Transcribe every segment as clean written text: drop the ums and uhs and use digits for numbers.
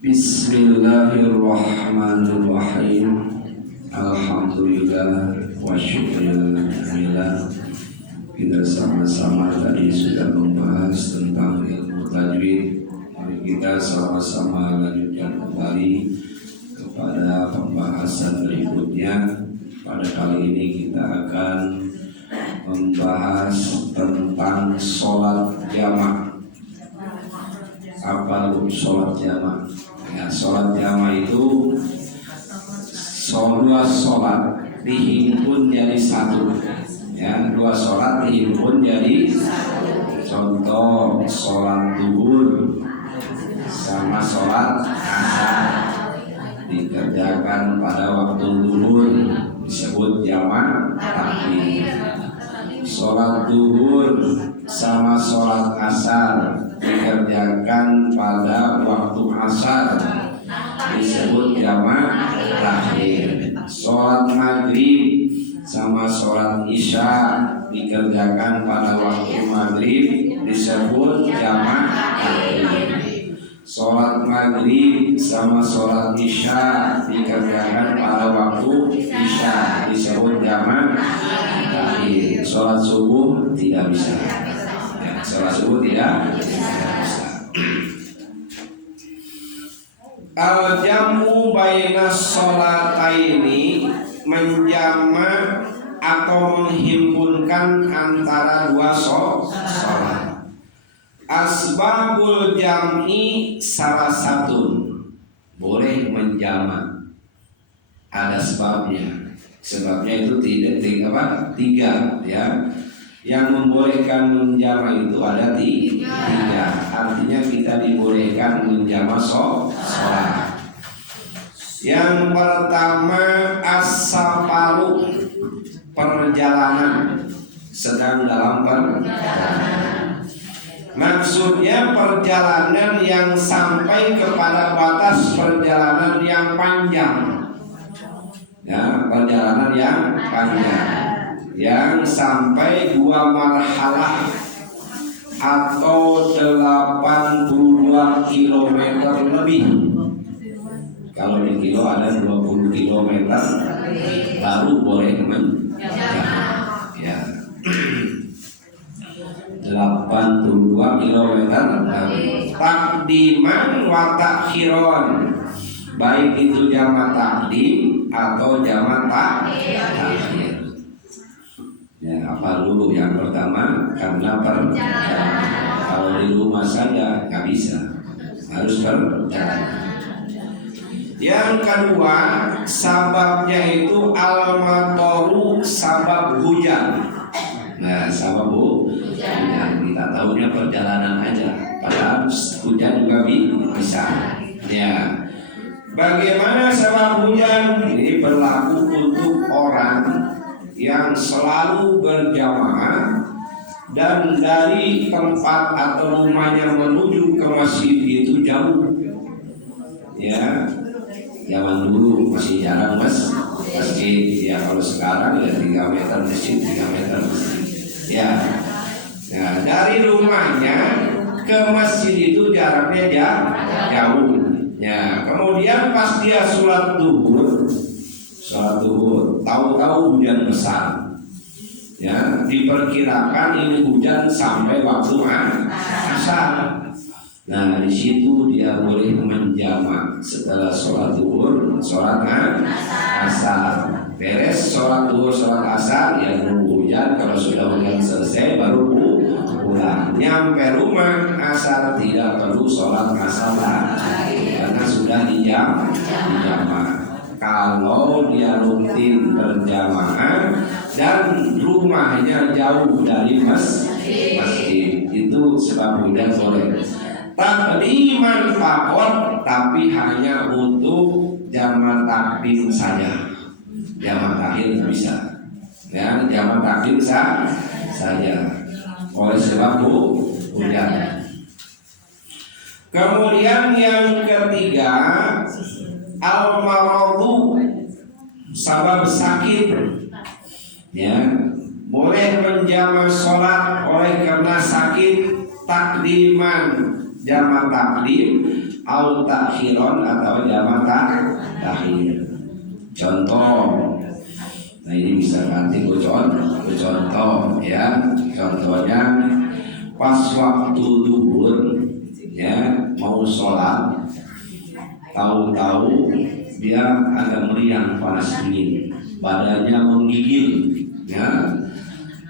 Bismillahirrahmanirrahim. Alhamdulillah wa syukurillah. Kita sama-sama tadi sudah membahas tentang ilmu tajwid. Mari kita sama-sama lanjutkan kembali kepada pembahasan berikutnya. Pada kali ini kita akan membahas tentang sholat jamaah. Apa itu sholat jamaah? Ya, sholat jamaah itu dua sholat dihimpun jadi satu. Ya, dua sholat dihimpun jadi contoh sholat zuhur sama sholat asar dikerjakan pada waktu zuhur disebut jamaah takdim. Sholat zuhur sama sholat asar dikerjakan pada waktu asar disebut jamaah takhir. Sholat maghrib sama sholat isya dikerjakan pada waktu maghrib disebut jamaah takhir. Sholat maghrib sama sholat isya dikerjakan pada waktu isya disebut jamaah takhir. Sholat subuh tidak bisa. Sholat subuh tidak bisa. Al-jamu baina sholataini, menjama atau menghimpunkan antara dua sholat. Asbabul jam'i salah satu, boleh menjama. Ada sebabnya. Sebabnya itu tiga ya. Yang membolehkan menjama itu ada tiga. Artinya kita dibolehkan menjama sholat. Yang pertama as-safaru, perjalanan, sedang dalam perjalanan. Maksudnya perjalanan yang sampai kepada batas perjalanan yang panjang. Ya, perjalanan yang panjang, yang sampai 2 marhalah atau 82 km lebih. Kalau di kilo ada 20 km baru boleh menjama. Ya. 82 km takdiman wa takhiron, baik itu jama takdim atau jama takhir. Ya, apa dulu yang pertama? Karena perjalanan. Kalau di rumah saja nggak bisa, harus perjalanan. Yang kedua, sababnya itu al-matoru, sabab hujan. Nah, sabab hujan kita tahunya perjalanan aja, padahal hujan juga bisa. Ya, bagaimana sabab hujan? Ini berlaku untuk orang yang selalu berjamaah dan dari tempat atau rumahnya menuju ke masjid itu jauh. Ya, zaman dulu masih jarang masjid. Ya, kalau sekarang ya 3 meter masjid, 3 meter masjid. Ya, nah, dari rumahnya ke masjid itu jaraknya jauh. Ya, kemudian pas dia sholat zuhur, tahu-tahu hujan besar. Ya, diperkirakan ini hujan sampai waktu asar. Nah, di situ dia boleh menjama setelah sholat zuhur, sholat asar. Beres sholat zuhur, sholat asar, ya nunggu hujan. Kalau sudah hujan selesai baru pulang. Nyampe rumah asar tidak perlu sholat asar lagi karena sudah dijama. Kalau dia rutin berjamaah dan rumahnya jauh dari masjid, itu sebab hujan boleh. Takdiman fakor, tapi hanya untuk jamaah takdim saja. Jamaah takhir tidak bisa. Ya, jamaah takdim saja. Oleh sebab hujan. Kemudian yang ketiga, al-maradu, sabab sakit. Ya, boleh menjama sholat oleh karena sakit takdiman jamak takdim, au takhiron atau jamak takhir. Contoh, nah ini bisa ganti contoh ya. Contohnya pas waktu duhur ya mau sholat, tahu-tahu dia ada meriang panas dingin, badannya menggigil ya.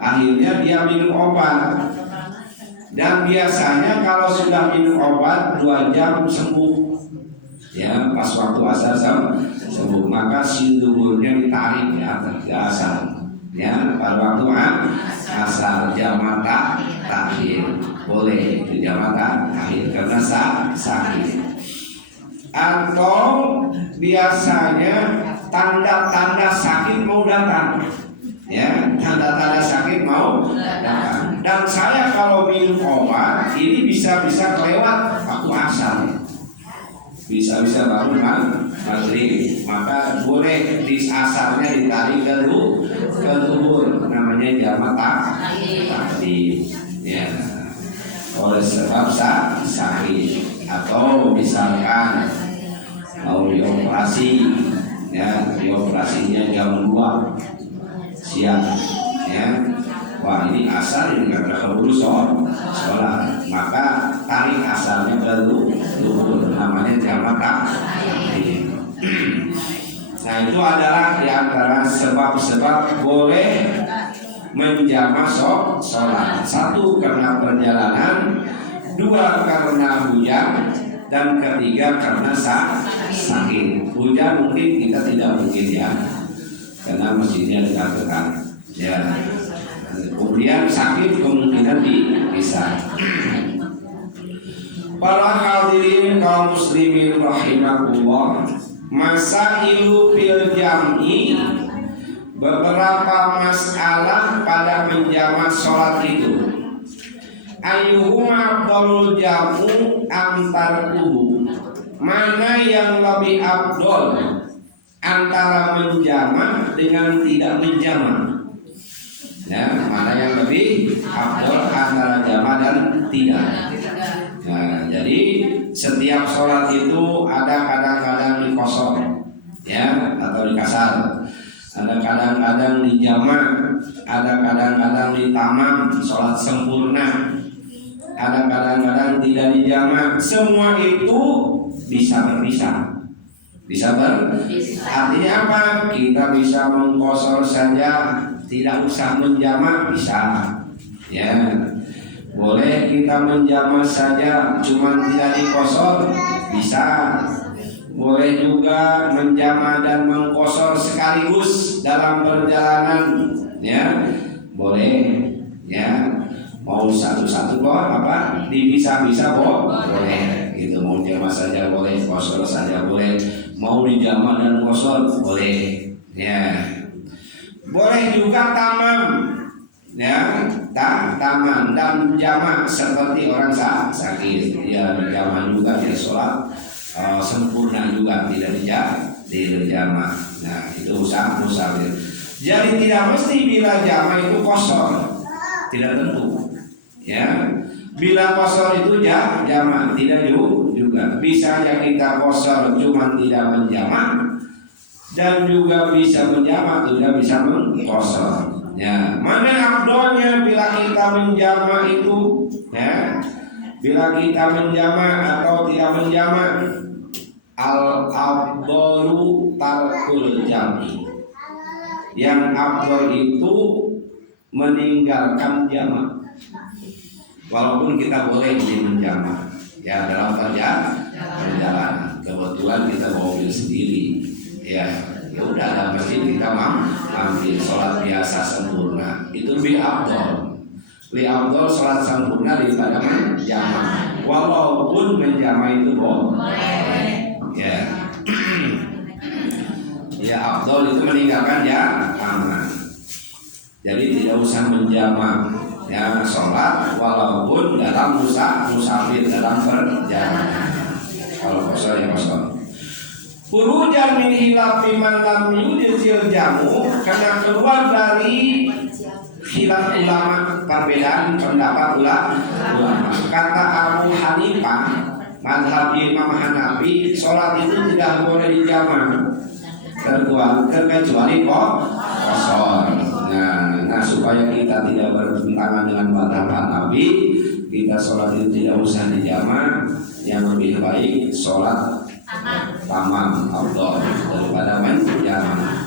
Akhirnya dia minum obat. Dan biasanya kalau sudah minum obat 2 jam sembuh. Ya, pas waktu asar sembuh, maka si duhurnya ditarik ya ke asar. Ya, pada waktu asar jamak takhir boleh itu jamak takhir karena sakit. Atau biasanya tanda-tanda sakit mau datang. Ya, tanda-tanda sakit mau datang. Dan saya kalau minum obat ini bisa kelewat waktu asar, bisa baru maghrib, maka boleh di asarnya ditarik ke duhur, namanya jamak takdim. Ya, oleh sebab sakit. Atau misalkan mau dioperasi, ya dioperasinya jam 2 siang, ya. Wah ini asar ini karena keburu sholat, maka tarik asarnya ke duhur, namanya jamak takdim. Nah itu adalah diantara sebab-sebab boleh menjamak sholat. 1 karena perjalanan, 2 karena hujan, dan 3 karena sakit. Hujan mungkin kita tidak mungkin ya, karena mesinnya dikatakan ya. Kemudian sakit kemungkinan bisa. Para hadirin kaum muslimin rahimakumullah, masailu fil jam'i, beberapa masalah pada menjamak sholat itu. Ayyuhuma afdalul jam'u antarkuhu, mana yang lebih afdol antara menjamak dengan tidak menjamak. Ya, mana yang lebih afdol antara jamak dan tidak. Nah, jadi setiap sholat itu ada kadang-kadang dikosong, ya, atau dikasar. Ada kadang-kadang dijamak, ada kadang-kadang ditamam, sholat sempurna. Ada kadang-kadang tidak dijamak. Semua itu bisa berpisah. Artinya apa? Kita bisa mengkosor saja, tidak usah menjamak, bisa. Ya, boleh kita menjamak saja, cuma tidak dikosor, bisa. Boleh juga menjamak dan mengkosor sekaligus dalam perjalanan, ya, boleh. Ya, mau satu-satu kok apa? Dipisah-pisah boleh. Gitu, mau jamak saja boleh, kosor saja boleh. Mau dijamak dan kosor boleh. Ya. Boleh juga tamam, ya, taman dan jamak seperti orang sakit, ya jamak juga dia sholat sempurna juga tidak dijamak. Nah itu usaha. Jadi tidak mesti bila jamak itu kosor, tidak tentu, ya. Bila kosor itu jamak, tidak juga. Bisa ya kita kosor cuma tidak menjamak, dan juga bisa menjamak, tidak bisa mengkosor. Ya, mana afdolnya bila kita menjamak itu? Ya, bila kita menjamak atau tidak menjamak? Al afdalu tarkul jam'i. Yang afdol itu meninggalkan jamak. Walaupun kita boleh menjamak, ya dalam perjalanan. Kebetulan kita mobil sendiri. Ya udah ada masjid kita mampir sholat biasa sempurna, itu lebih afdol. Lebih afdol sholat sempurna daripada menjamak, walaupun menjamak itu boleh. Ya, ya afdol itu meninggalkan jamak. Jadi tidak usah menjamak, ya sholat walaupun dalam musafir dalam perjalanan. Kalau kosor ya kosor. Furujan min hilafi man lam yujizil jamu, karena keluar dari khilaf ulama perbedaan pendapat ulama. Kata Abu Hanifah, mazhab Imam Hanafi, sholat itu tidak boleh dijamak terkecuali kosor. Nah, supaya kita tidak bertentangan dengan mazhab Hanafi, kita sholat itu tidak usah dijamak. Yang lebih baik sholat tamam afdal daripada menjamak.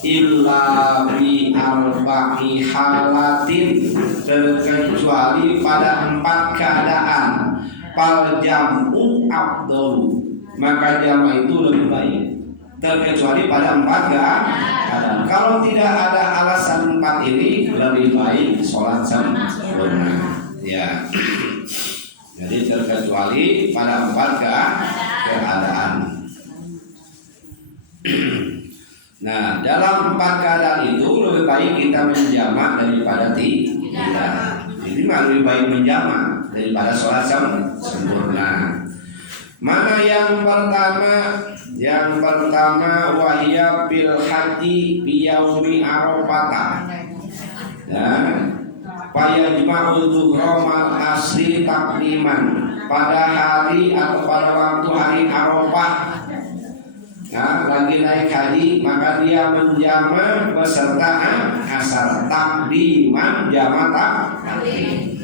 Illa bi arba'i halatin, terkecuali pada 4 keadaan. Fal jam'u afdalu, maka jamak itu lebih baik terkecuali pada 4 keadaan. Kalau tidak ada alasan 4 ini, lebih baik sholat sempurna. Ya. Jadi terkecuali pada 4 keadaan. Nah, dalam 4 keadaan itu lebih baik kita menjamak daripada tidak. Jadi lebih baik menjamak daripada sholat sempurna. Mana yang pertama? Yang pertama wahya bil haji bi yaumi arafah. Ya. Fayajma'u dhuhra mal asri takliman, pada hari atau pada waktu hari Arafah. Nah, lagi naik haji maka dia menjamak beserta asar takliman, jamak taklim.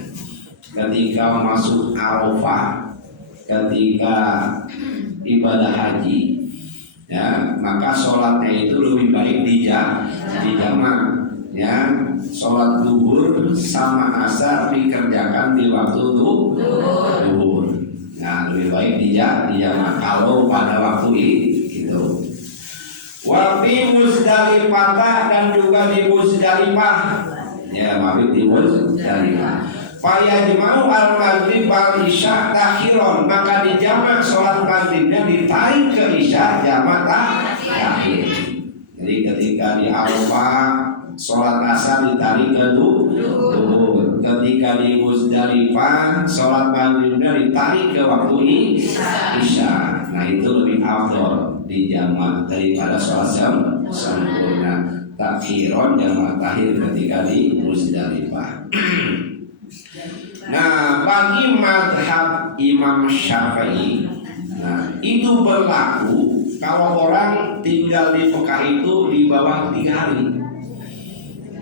Ketika masuk Arafah, ketika ibadah haji, ya, maka sholatnya itu lebih baik dijamak. Ya, sholat zuhur sama asar dikerjakan di waktu zuhur. Nah, lebih baik dijamak kalau pada waktu itu. Wa fi Muzdalifah, dan juga di Muzdalifah. Ya, mabit di Muzdalifah. Fayajma'u al-maghrib wal isya takhiron, maka dijamak sholat maghribnya ditarik ke isya jamak takhir. Jadi ketika di Arafah sholat asar ditarik ke zuhur. Ketika di Muzdalifah sholat maghribnya ditarik ke waktu isya. Nah, itu lebih afdal dijamak daripada sholat sempurna. Takhiron jamak takhir ketika di Muzdalifah. Nah, bagi mazhab Imam Syafi'i, nah, itu berlaku kalau orang tinggal di Mekah itu di bawah 3 hari.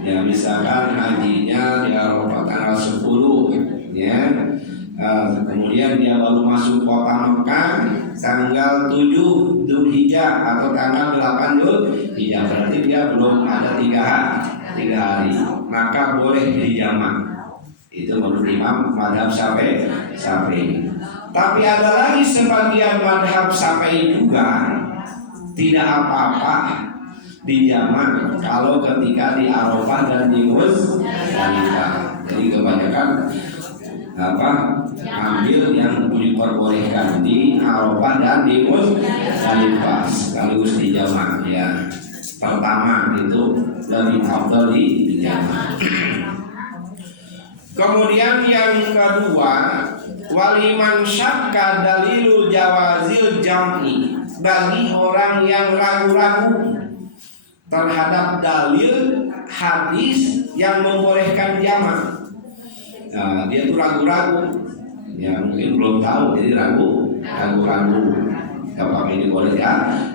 Ya, misalkan hajinya di Arafah tanggal 10, ya, kemudian dia baru masuk kota Mekah tanggal 7 Dzulhijjah atau tanggal 8 Dzulhijjah, berarti dia belum ada 3 hari, maka boleh dijamak. Itu menurut Imam mazhab Syafi'i. Tapi ada lagi sebagian mazhab Syafi'i juga tidak apa-apa dijamak kalau ketika di Arafah dan di Muzdalifah. Jadi kebanyakan ambil yang diperbolehkan di Arafah dan di Muzdalifah sekaligus dijamak. Ya, pertama itu lebih afdal dijamak. Kemudian yang kedua, waliman syakka dalilul jawazil jam'i, bagi orang yang ragu-ragu terhadap dalil hadis yang membolehkan jamak. Nah, dia tuh ragu-ragu, ya mungkin belum tahu, jadi ragu-ragu. Apakah ini boleh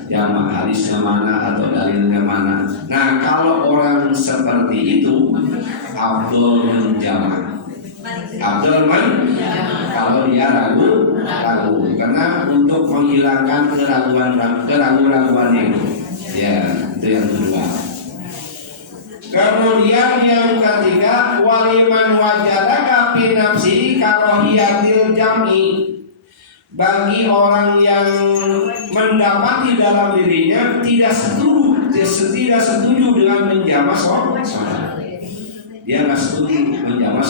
jamak, hadisnya mana atau dalilnya mana? Nah, kalau orang seperti itu, afdal menjamak. Kalau dia ragu, karena untuk menghilangkan keraguan itu. Ya, itu yang kedua. Kemudian yang ketiga, waliman wajadaka fi nafsi karahiyatil jam'i, bagi orang yang mendapati dalam dirinya tidak setuju dengan menjamak sholat. Dia nggak setuju menjamak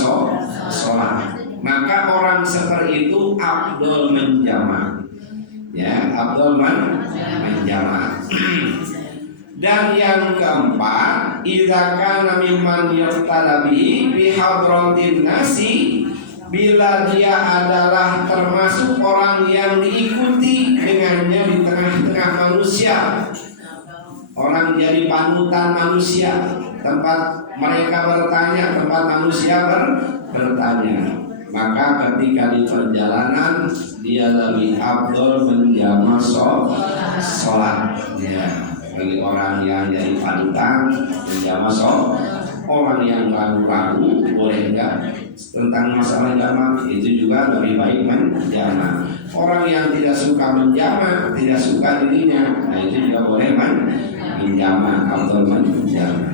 sholat, maka orang seperti itu afdal menjamak. Ya, afdal menjamak. Dan yang keempat, idza kana mimman yaqtalabi bi hadratin nasi, bila dia adalah termasuk orang yang diikuti dengannya di tengah-tengah manusia, orang jadi panutan manusia, tempat mereka bertanya, tempat manusia bertanya. Maka ketika di perjalanan dia lebih afdol menjama sholat. Ya, bagi orang yang jadi panutan menjama sholat. Orang yang ragu-ragu boleh enggak tentang masalah jamak, itu juga lebih baik menjama. Orang yang tidak suka menjama, tidak suka dirinya, nah itu juga boleh menjama atau menjama.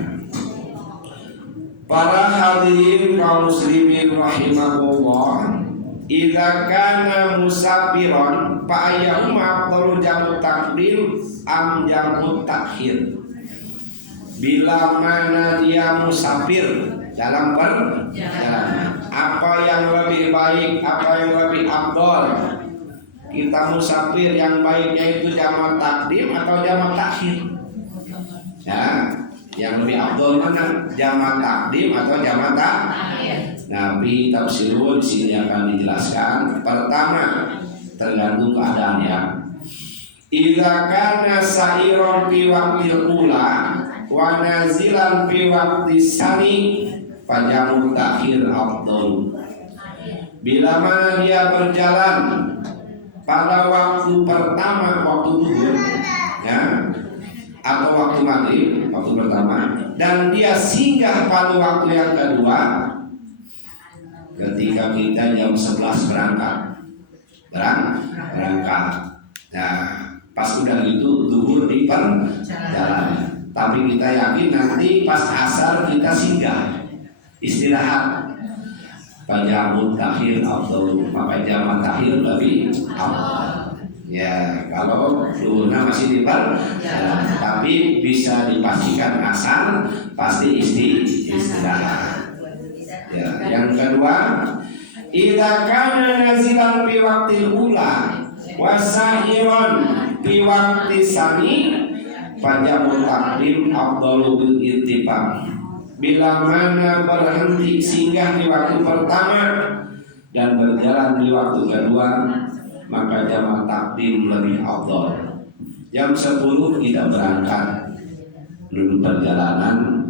Para hadirin kaum muslimin rahimahullah, idza kana musafiron fa ayyuma afdalu jamu takdim am jamu takhir. Bila mana dia musafir dalam perjalanan, apa yang lebih baik, apa yang lebih afdal? Kita musafir, yang baiknya itu jamak takdim atau jamak takhir? Ya, yang lebih afdal mana? Jamak takdim atau jamak takhir? Nabi tafsirul di sini akan dijelaskan. Pertama, tergantung keadaan ya. Idza kana sa'iron fi waqtil ula wa nazilan fi waqti sani fajamu takhir afdal. Bila mana dia berjalan pada waktu pertama, waktu zuhur ya, atau waktu maghrib, waktu pertama, dan dia singgah pada waktu yang kedua ketika kita jam 11 berangkat. Nah, pas udah gitu zuhur di perjalanan. Tapi kita yakin nanti pas asar kita singgah istirahat. Pajamun takhir afdal, maka jamak takhir lebih afdal. Ya, kalau zuhurnya masih di perjalanan, tapi bisa dipastikan asar pasti istirahat. Ya, yang kedua, idza kana nazilan fi waqtil ula wa sa'iran fi waqti sani fajamu takdim afdalu bil ittifaq. Bila mana berhenti singgah di waktu pertama dan berjalan di waktu kedua, maka jamak takdim lebih afdal. Jam 10 kita berangkat duduk perjalanan,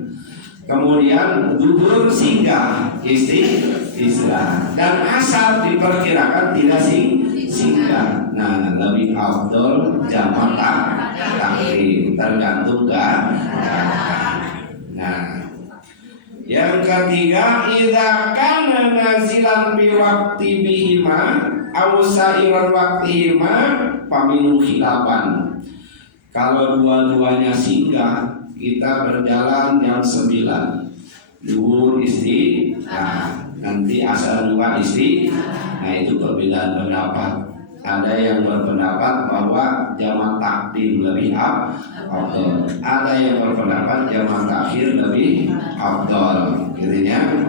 kemudian zuhur singgah istirahat, dan asar diperkirakan tidak singgah. Nah, lebih afdal jamak takdim, tergantung Nah, yang ketiga, idza kana nazilan bi waqti bihima aw sa'iran waqtihima faminu khilafan. Kalau dua-duanya singgah, kita berjalan jam 9 zuhur istirahat, nanti asar juga istirahat. Nah, itu perbedaan pendapat. Ada yang berpendapat bahwa jamak takdim lebih afdal, ada yang berpendapat jamak takhir lebih afdal, intinya.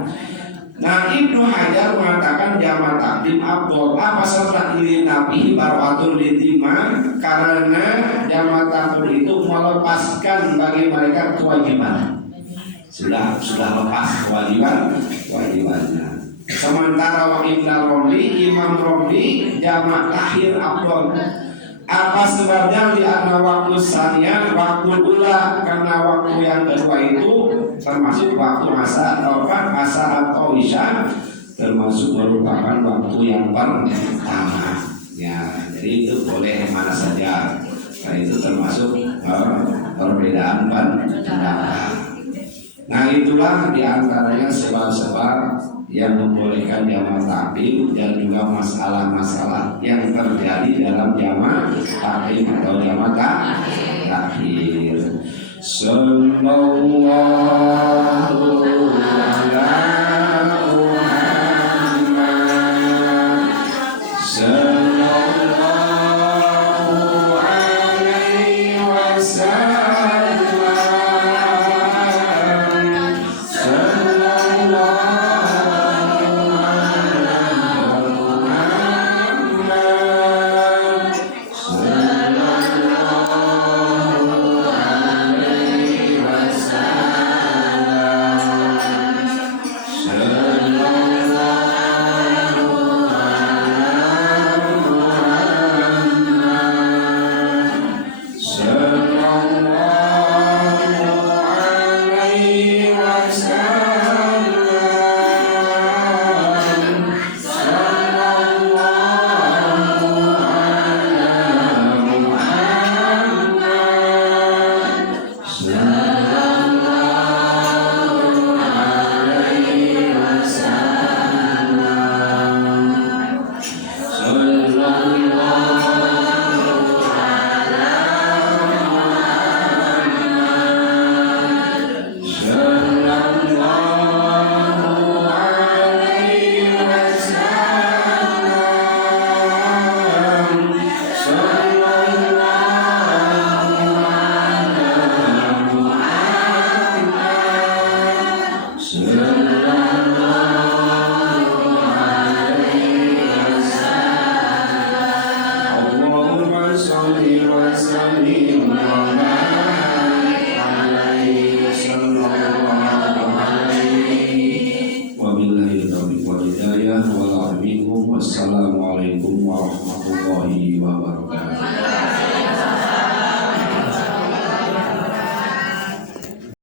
Nah, Ibnu Hajar mengatakan jamak takdim afdal. Apa sebab ini Nabi baroatul litima? Karena jamak takdim itu melepaskan bagi mereka kewajiban. Sudah lepas kewajibannya. Sementara Imam Romli jamak takhir afdal. Apa sebabnya? Karena waktu sania, waktu ula, karena waktu yang kedua itu termasuk waktu asar atau isya, termasuk merupakan waktu yang pertama. Ya, jadi itu boleh mana saja. Nah, itu termasuk perbedaan pendapat. Nah, itulah diantaranya sebab-sebab yang membolehkan jamak takdim dan juga masalah-masalah yang terjadi dalam jamak takdim atau jamak takhir. Sallallahu ala Muhammad, sallallahu alaihi wasallam. hidayah wal minkum. Wassalamualaikum warahmatullahi